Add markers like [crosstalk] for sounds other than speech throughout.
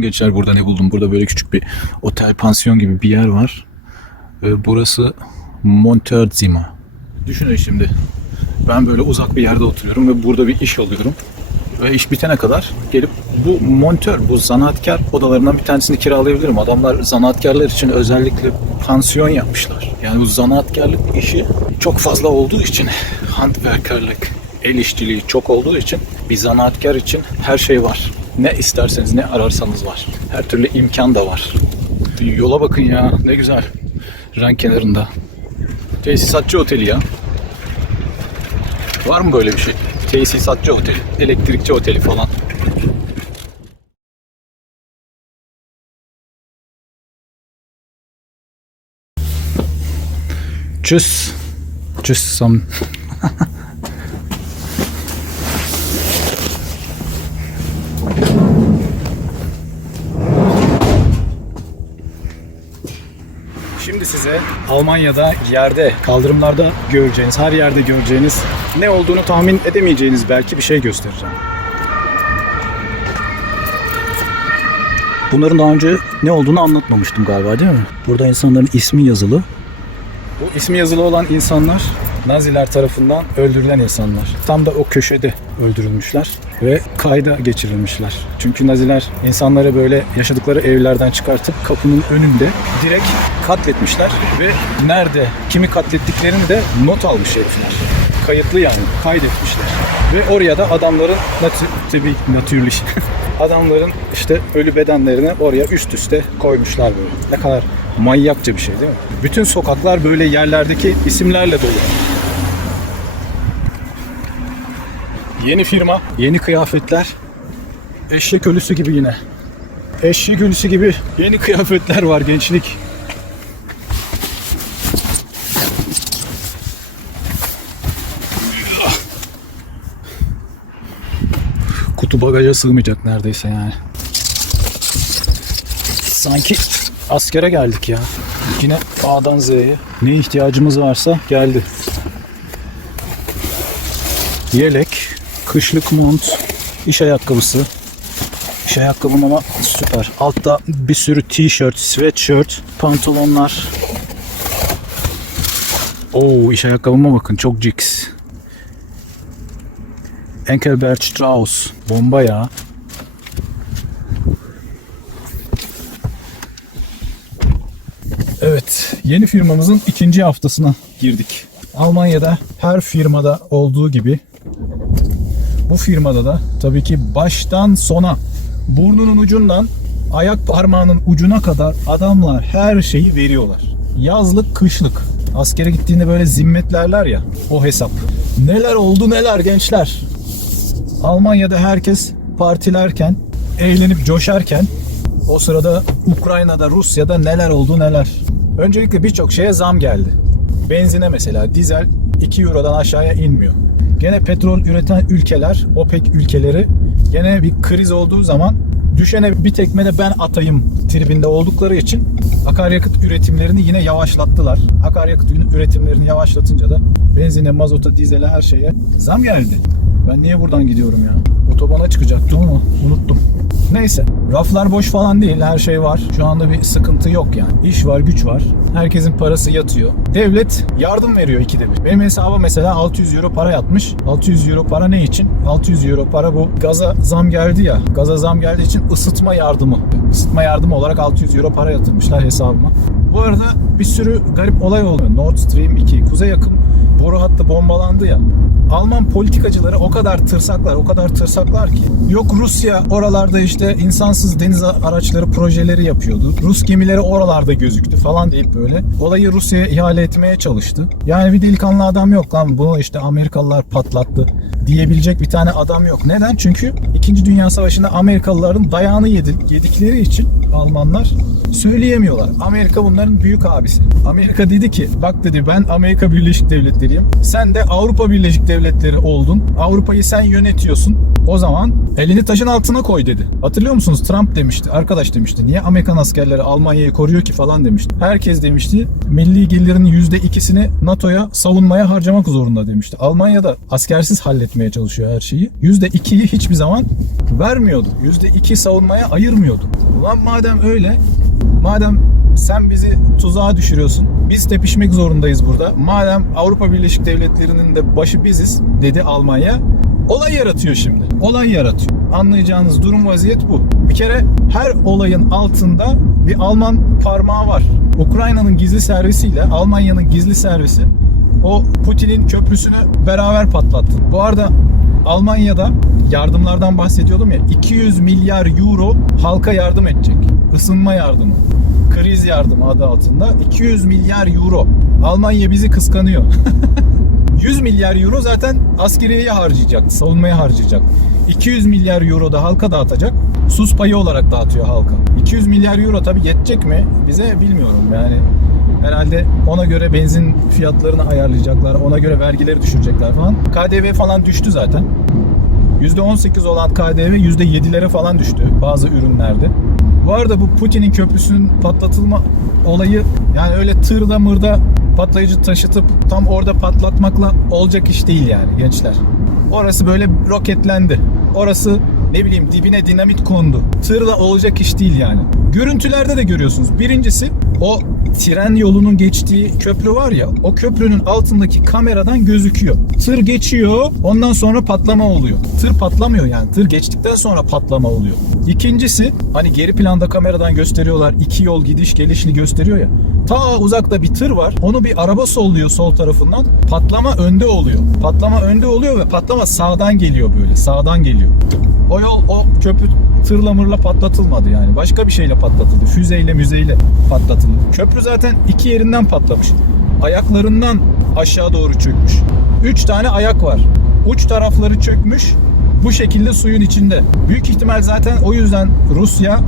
Gençler burada ne buldum. Burada böyle küçük bir otel pansiyon gibi bir yer var. Ve burası Monterzima. Düşünün şimdi. Ben böyle uzak bir yerde oturuyorum ve burada bir iş alıyorum. Ve iş bitene kadar gelip bu montör, bu zanaatkar odalarından bir tanesini kiralayabilirim. Adamlar zanaatkarlar için özellikle pansiyon yapmışlar. Yani bu zanaatkarlık işi çok fazla olduğu için, [laughs] handwerkerlik, el işçiliği çok olduğu için bir zanaatkar için her şey var. Ne isterseniz, ne ararsanız var. Her türlü imkan da var. Yola bakın ya, ne güzel. Ren kenarında. Tesisatçı oteli ya. Var mı böyle bir şey? Tesisatçı oteli, elektrikçi oteli falan. Tschüss. Tschüss zusammen. [laughs] Şimdi size Almanya'da yerde, kaldırımlarda göreceğiniz, her yerde göreceğiniz, ne olduğunu tahmin edemeyeceğiniz belki bir şey göstereceğim. Bunların daha önce ne olduğunu anlatmamıştım galiba değil mi? Burada insanların ismi yazılı. Bu ismi yazılı olan insanlar Naziler tarafından öldürülen insanlar. Tam da o köşede öldürülmüşler ve kayda geçirilmişler. Çünkü Naziler insanları böyle yaşadıkları evlerden çıkartıp kapının önünde direkt katletmişler ve nerede kimi katlettiklerini de not almış herifler. Kayıtlı yani kaydetmişler. Ve oraya da adamların natü, tabii natürlich [laughs] adamların işte ölü bedenlerini oraya üst üste koymuşlar böyle. Ne kadar manyakça bir şey değil mi? Bütün sokaklar böyle yerlerdeki isimlerle dolu. Yeni firma, yeni kıyafetler. Eşek ölüsü gibi yine. Eşek ölüsü gibi yeni kıyafetler var gençlik. Kutu bagaja sığmayacak neredeyse yani. Sanki askere geldik ya. Yine A'dan Z'ye. Ne ihtiyacımız varsa geldi. Yelek, kışlık mont, iş ayakkabısı. İş ayakkabım ama süper. Altta bir sürü t-shirt, sweatshirt, pantolonlar. Oo iş ayakkabıma bakın çok jigs. Enkelbert Strauss. Bomba ya. Evet, yeni firmamızın ikinci haftasına girdik. Almanya'da her firmada olduğu gibi bu firmada da tabii ki baştan sona burnunun ucundan ayak parmağının ucuna kadar adamlar her şeyi veriyorlar. Yazlık, kışlık. Askere gittiğinde böyle zimmetlerler ya o hesap. Neler oldu neler gençler. Almanya'da herkes partilerken, eğlenip coşarken o sırada Ukrayna'da, Rusya'da neler oldu neler. Öncelikle birçok şeye zam geldi. Benzine mesela dizel 2 Euro'dan aşağıya inmiyor. Gene petrol üreten ülkeler, OPEC ülkeleri gene bir kriz olduğu zaman düşene bir tekmede ben atayım tribinde oldukları için akaryakıt üretimlerini yine yavaşlattılar. Akaryakıt üretimlerini yavaşlatınca da benzine, mazota, dizele her şeye zam geldi. Ben niye buradan gidiyorum ya? Otobana çıkacaktım ama unuttum. Neyse raflar boş falan değil her şey var. Şu anda bir sıkıntı yok yani. İş var güç var. Herkesin parası yatıyor. Devlet yardım veriyor ikide bir. Benim hesaba mesela 600 euro para yatmış. 600 euro para ne için? 600 euro para bu gaza zam geldi ya. Gaza zam geldiği için ısıtma yardımı. Isıtma yardımı olarak 600 euro para yatırmışlar hesabıma. Bu arada bir sürü garip olay oldu. Nord Stream 2, kuzey yakın boru hattı bombalandı ya. Alman politikacıları o kadar tırsaklar, o kadar tırsaklar ki. Yok Rusya oralarda işte insansız deniz araçları projeleri yapıyordu. Rus gemileri oralarda gözüktü falan deyip böyle olayı Rusya'ya ihale etmeye çalıştı. Yani bir delikanlı adam yok lan bunu işte Amerikalılar patlattı diyebilecek bir tane adam yok. Neden? Çünkü 2. Dünya Savaşı'nda Amerikalıların dayağını yedi, yedikleri için Almanlar Söyleyemiyorlar. Amerika bunların büyük abisi. Amerika dedi ki bak dedi ben Amerika Birleşik Devletleri'yim. Sen de Avrupa Birleşik Devletleri oldun. Avrupa'yı sen yönetiyorsun. O zaman elini taşın altına koy dedi. Hatırlıyor musunuz? Trump demişti. Arkadaş demişti. Niye Amerikan askerleri Almanya'yı koruyor ki falan demişti. Herkes demişti. Milli gelirinin %2'sini NATO'ya savunmaya harcamak zorunda demişti. Almanya'da askersiz halletmeye çalışıyor her şeyi. %2'yi hiçbir zaman vermiyordu. %2 savunmaya ayırmıyordu. Ulan madem öyle Madem sen bizi tuzağa düşürüyorsun. Biz tepişmek zorundayız burada. Madem Avrupa Birleşik Devletleri'nin de başı biziz dedi Almanya. Olay yaratıyor şimdi. Olay yaratıyor. Anlayacağınız durum vaziyet bu. Bir kere her olayın altında bir Alman parmağı var. Ukrayna'nın gizli servisiyle Almanya'nın gizli servisi o Putin'in köprüsünü beraber patlattı. Bu arada Almanya'da yardımlardan bahsediyordum ya 200 milyar euro halka yardım edecek. Isınma yardımı. Kriz yardımı adı altında 200 milyar euro. Almanya bizi kıskanıyor. [laughs] 100 milyar euro zaten askeriyeye harcayacaktı, savunmaya harcayacak. 200 milyar euro da halka dağıtacak. Sus payı olarak dağıtıyor halka. 200 milyar euro tabii yetecek mi bize bilmiyorum yani. Herhalde ona göre benzin fiyatlarını ayarlayacaklar, ona göre vergileri düşürecekler falan. KDV falan düştü zaten. %18 olan KDV %7'lere falan düştü bazı ürünlerde. Bu arada bu Putin'in köprüsünün patlatılma olayı yani öyle tırda mırda patlayıcı taşıtıp tam orada patlatmakla olacak iş değil yani gençler. Orası böyle roketlendi. Orası ne bileyim dibine dinamit kondu. Tırla olacak iş değil yani. Görüntülerde de görüyorsunuz. Birincisi o tren yolunun geçtiği köprü var ya o köprünün altındaki kameradan gözüküyor. Tır geçiyor ondan sonra patlama oluyor. Tır patlamıyor yani tır geçtikten sonra patlama oluyor. İkincisi hani geri planda kameradan gösteriyorlar iki yol gidiş gelişini gösteriyor ya. Ta uzakta bir tır var onu bir araba solluyor sol tarafından patlama önde oluyor. Patlama önde oluyor ve patlama sağdan geliyor böyle sağdan geliyor. O yol o köprü tırla mırla patlatılmadı yani. Başka bir şeyle patlatıldı. Füzeyle müzeyle patlatıldı. Köprü zaten iki yerinden patlamış. Ayaklarından aşağı doğru çökmüş. Üç tane ayak var. Uç tarafları çökmüş. Bu şekilde suyun içinde. Büyük ihtimal zaten o yüzden Rusya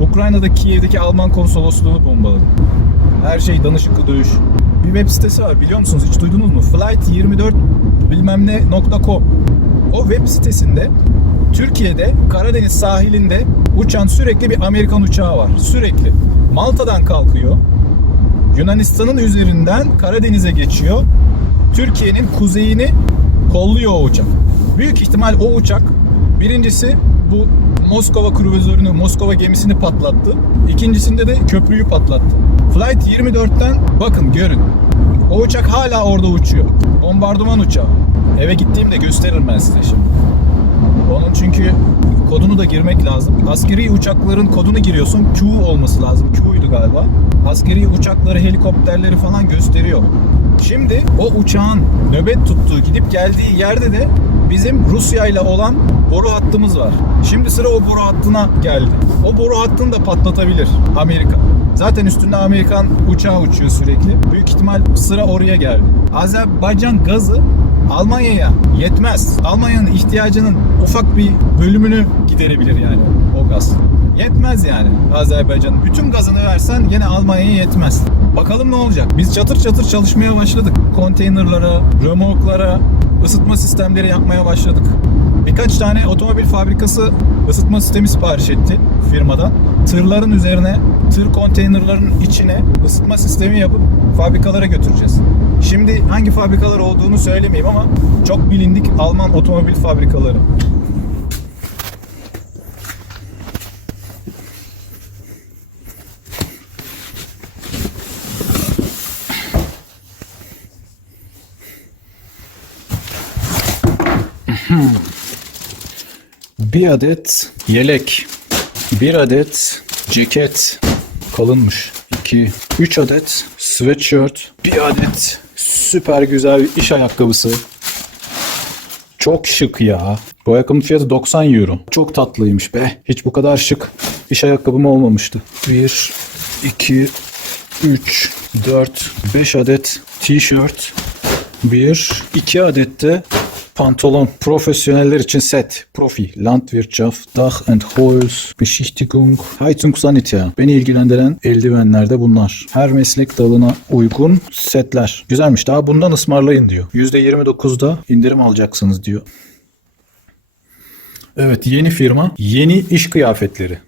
Ukrayna'da Kiev'deki Alman konsolosluğunu bombaladı. Her şey danışıklı dövüş. Bir web sitesi var biliyor musunuz? Hiç duydunuz mu? Flight24 bilmem ne .com. O web sitesinde Türkiye'de Karadeniz sahilinde uçan sürekli bir Amerikan uçağı var. Sürekli. Malta'dan kalkıyor. Yunanistan'ın üzerinden Karadeniz'e geçiyor. Türkiye'nin kuzeyini kolluyor o uçak. Büyük ihtimal o uçak birincisi bu Moskova kruvazörünü, Moskova gemisini patlattı. İkincisinde de köprüyü patlattı. Flight 24'ten bakın görün. O uçak hala orada uçuyor. Bombardıman uçağı. Eve gittiğimde gösteririm ben size şimdi. Onun çünkü kodunu da girmek lazım. Askeri uçakların kodunu giriyorsun. Q olması lazım. Q'ydu galiba. Askeri uçakları, helikopterleri falan gösteriyor. Şimdi o uçağın nöbet tuttuğu, gidip geldiği yerde de bizim Rusya ile olan boru hattımız var. Şimdi sıra o boru hattına geldi. O boru hattını da patlatabilir Amerika. Zaten üstünde Amerikan uçağı uçuyor sürekli. Büyük ihtimal sıra oraya geldi. Azerbaycan gazı Almanya'ya yetmez. Almanya'nın ihtiyacının ufak bir bölümünü giderebilir yani o gaz. Yetmez yani Azerbaycan'ın. Bütün gazını versen yine Almanya'ya yetmez. Bakalım ne olacak? Biz çatır çatır çalışmaya başladık. Konteynerlara, römorklara, ısıtma sistemleri yapmaya başladık. Birkaç tane otomobil fabrikası ısıtma sistemi sipariş etti firmadan. Tırların üzerine, tır konteynerların içine ısıtma sistemi yapıp fabrikalara götüreceğiz. Şimdi hangi fabrikalar olduğunu söylemeyeyim ama çok bilindik Alman otomobil fabrikaları. Bir adet yelek, bir adet ceket kalınmış. 2 3 adet sweatshirt, bir adet süper güzel bir iş ayakkabısı. Çok şık ya. Bu ayakkabının fiyatı 90 euro. Çok tatlıymış be. Hiç bu kadar şık iş ayakkabım olmamıştı. 1 2 3 4 5 adet tişört. 1 2 adet de Pantolon. Profesyoneller için set. Profi. Landwirtschaft, Dach and Holz, Beschichtigung, Heizungssanitär. Beni ilgilendiren eldivenler de bunlar. Her meslek dalına uygun setler. Güzelmiş. Daha bundan ısmarlayın diyor. %29'da indirim alacaksınız diyor. Evet yeni firma, yeni iş kıyafetleri.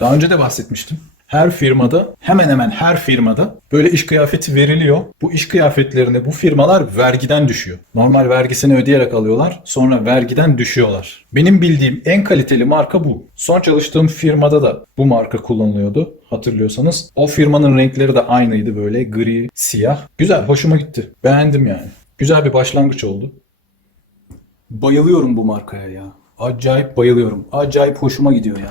Daha önce de bahsetmiştim. Her firmada, hemen hemen her firmada böyle iş kıyafeti veriliyor. Bu iş kıyafetlerine bu firmalar vergiden düşüyor. Normal vergisini ödeyerek alıyorlar, sonra vergiden düşüyorlar. Benim bildiğim en kaliteli marka bu. Son çalıştığım firmada da bu marka kullanılıyordu hatırlıyorsanız. O firmanın renkleri de aynıydı böyle gri, siyah. Güzel, hoşuma gitti. Beğendim yani. Güzel bir başlangıç oldu. Bayılıyorum bu markaya ya. Acayip bayılıyorum. Acayip hoşuma gidiyor ya.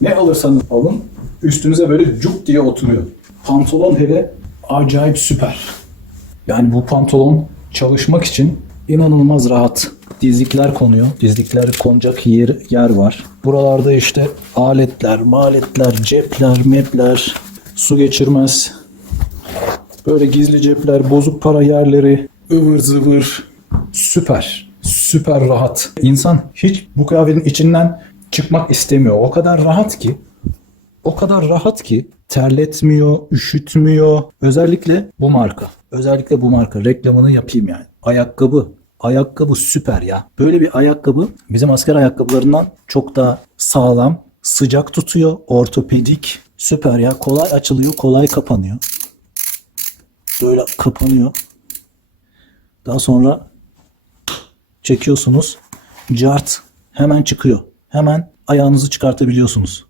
Ne alırsanız alın üstünüze böyle cuk diye oturuyor. Pantolon hele acayip süper. Yani bu pantolon çalışmak için inanılmaz rahat. Dizlikler konuyor. Dizlikler konacak yer, yer var. Buralarda işte aletler, maletler, cepler, mepler, su geçirmez. Böyle gizli cepler, bozuk para yerleri, ıvır zıvır. Süper. Süper rahat. İnsan hiç bu kıyafetin içinden çıkmak istemiyor. O kadar rahat ki. O kadar rahat ki terletmiyor, üşütmüyor. Özellikle bu marka. Özellikle bu marka. Reklamını yapayım yani. Ayakkabı. Ayakkabı süper ya. Böyle bir ayakkabı bizim asker ayakkabılarından çok daha sağlam, sıcak tutuyor, ortopedik. Süper ya. Kolay açılıyor, kolay kapanıyor. Böyle kapanıyor. Daha sonra çekiyorsunuz. Cart hemen çıkıyor. Hemen ayağınızı çıkartabiliyorsunuz.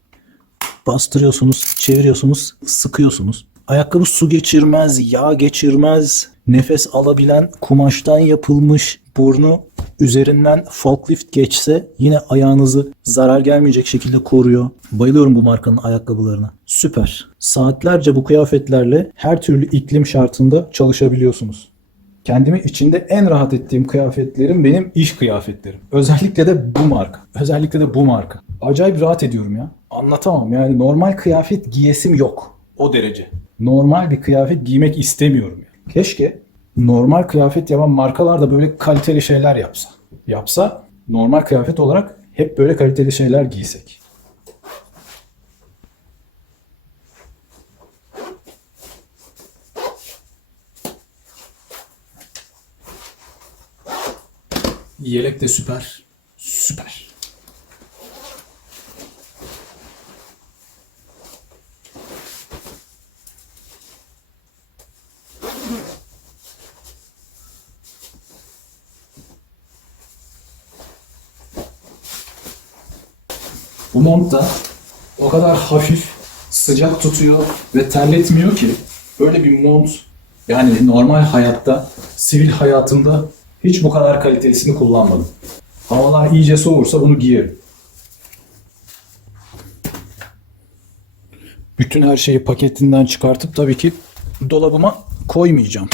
Bastırıyorsunuz, çeviriyorsunuz, sıkıyorsunuz. Ayakkabı su geçirmez, yağ geçirmez, nefes alabilen kumaştan yapılmış burnu üzerinden forklift geçse yine ayağınızı zarar gelmeyecek şekilde koruyor. Bayılıyorum bu markanın ayakkabılarına. Süper. Saatlerce bu kıyafetlerle her türlü iklim şartında çalışabiliyorsunuz. Kendimi içinde en rahat ettiğim kıyafetlerim benim iş kıyafetlerim. Özellikle de bu marka. Özellikle de bu marka. Acayip rahat ediyorum ya. Anlatamam yani normal kıyafet giyesim yok. O derece. Normal bir kıyafet giymek istemiyorum. ya. Keşke normal kıyafet yapan markalar da böyle kaliteli şeyler yapsa. Yapsa normal kıyafet olarak hep böyle kaliteli şeyler giysek. Yelek de süper. Süper. Bu mont da o kadar hafif, sıcak tutuyor ve terletmiyor ki böyle bir mont yani normal hayatta, sivil hayatımda hiç bu kadar kalitelisini kullanmadım. Havalar iyice soğursa bunu giyerim. Bütün her şeyi paketinden çıkartıp tabii ki dolabıma koymayacağım.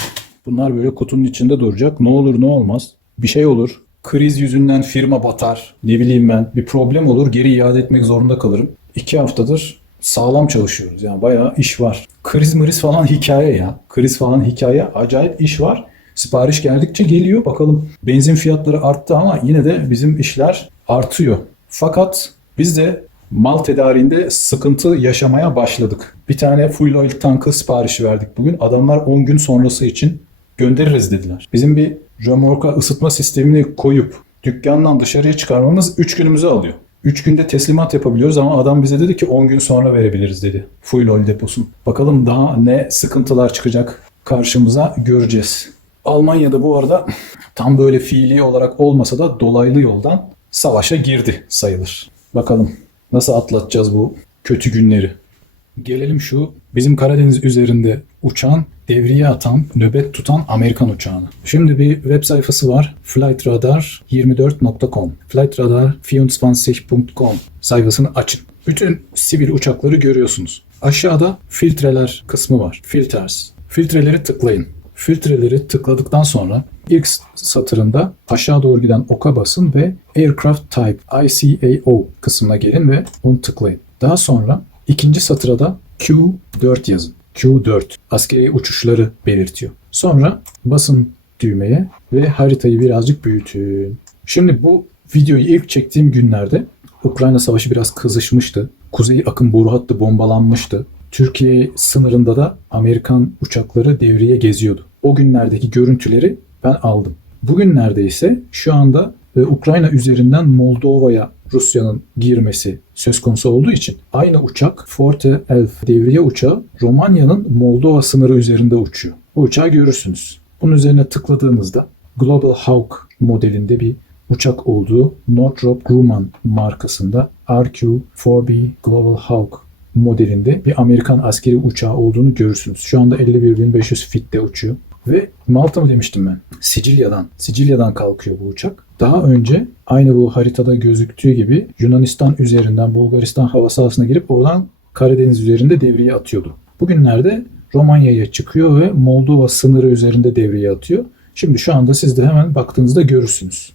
Bunlar böyle kutunun içinde duracak. Ne olur ne olmaz. Bir şey olur. Kriz yüzünden firma batar. Ne bileyim ben bir problem olur. Geri iade etmek zorunda kalırım. İki haftadır sağlam çalışıyoruz. Yani bayağı iş var. Kriz mriz falan hikaye ya. Kriz falan hikaye. Acayip iş var. Sipariş geldikçe geliyor. Bakalım benzin fiyatları arttı ama yine de bizim işler artıyor. Fakat biz de mal tedariğinde sıkıntı yaşamaya başladık. Bir tane full oil tankı siparişi verdik bugün. Adamlar 10 gün sonrası için göndeririz dediler. Bizim bir römorka ısıtma sistemini koyup dükkandan dışarıya çıkarmamız 3 günümüzü alıyor. 3 günde teslimat yapabiliyoruz ama adam bize dedi ki 10 gün sonra verebiliriz dedi. Full oil deposunu. Bakalım daha ne sıkıntılar çıkacak karşımıza göreceğiz. Almanya'da bu arada tam böyle fiili olarak olmasa da dolaylı yoldan savaşa girdi sayılır. Bakalım nasıl atlatacağız bu kötü günleri. Gelelim şu bizim Karadeniz üzerinde uçan, devriye atan, nöbet tutan Amerikan uçağına. Şimdi bir web sayfası var. flightradar24.com flightradar24.com sayfasını açın. Bütün sivil uçakları görüyorsunuz. Aşağıda filtreler kısmı var. Filters. Filtreleri tıklayın. Filtreleri tıkladıktan sonra ilk satırında aşağı doğru giden oka basın ve Aircraft Type ICAO kısmına gelin ve onu tıklayın. Daha sonra ikinci satıra da Q4 yazın. Q4 askeri uçuşları belirtiyor. Sonra basın düğmeye ve haritayı birazcık büyütün. Şimdi bu videoyu ilk çektiğim günlerde Ukrayna Savaşı biraz kızışmıştı. Kuzey akım boru hattı bombalanmıştı. Türkiye sınırında da Amerikan uçakları devreye geziyordu. O günlerdeki görüntüleri ben aldım. Bugünlerde ise şu anda e, Ukrayna üzerinden Moldova'ya Rusya'nın girmesi söz konusu olduğu için aynı uçak Forte Elf devriye uçağı Romanya'nın Moldova sınırı üzerinde uçuyor. Bu uçağı görürsünüz. Bunun üzerine tıkladığınızda Global Hawk modelinde bir uçak olduğu Northrop Grumman markasında RQ-4B Global Hawk modelinde bir Amerikan askeri uçağı olduğunu görürsünüz. Şu anda 51.500 fitte uçuyor. Ve Malta mı demiştim ben? Sicilya'dan. Sicilya'dan kalkıyor bu uçak. Daha önce aynı bu haritada gözüktüğü gibi Yunanistan üzerinden Bulgaristan hava sahasına girip oradan Karadeniz üzerinde devriye atıyordu. Bugünlerde Romanya'ya çıkıyor ve Moldova sınırı üzerinde devriye atıyor. Şimdi şu anda siz de hemen baktığınızda görürsünüz.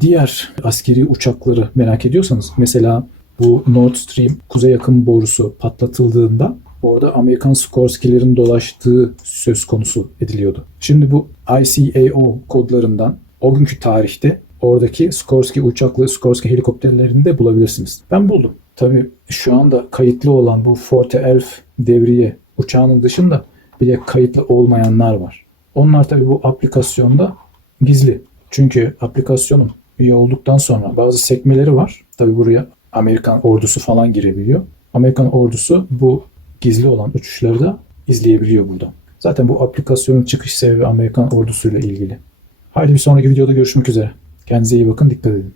Diğer askeri uçakları merak ediyorsanız mesela bu Nord Stream kuzey akım borusu patlatıldığında orada Amerikan Skorsky'lerin dolaştığı söz konusu ediliyordu. Şimdi bu ICAO kodlarından o günkü tarihte oradaki Skorsky uçaklı Skorsky helikopterlerini de bulabilirsiniz. Ben buldum. Tabii şu anda kayıtlı olan bu Forte Elf devriye uçağının dışında bir de kayıtlı olmayanlar var. Onlar tabii bu aplikasyonda gizli. Çünkü aplikasyonun üye olduktan sonra bazı sekmeleri var. Tabii buraya Amerikan ordusu falan girebiliyor. Amerikan ordusu bu gizli olan uçuşları da izleyebiliyor buradan. Zaten bu aplikasyonun çıkış sebebi Amerikan ordusuyla ilgili. Haydi bir sonraki videoda görüşmek üzere. Kendinize iyi bakın, dikkat edin.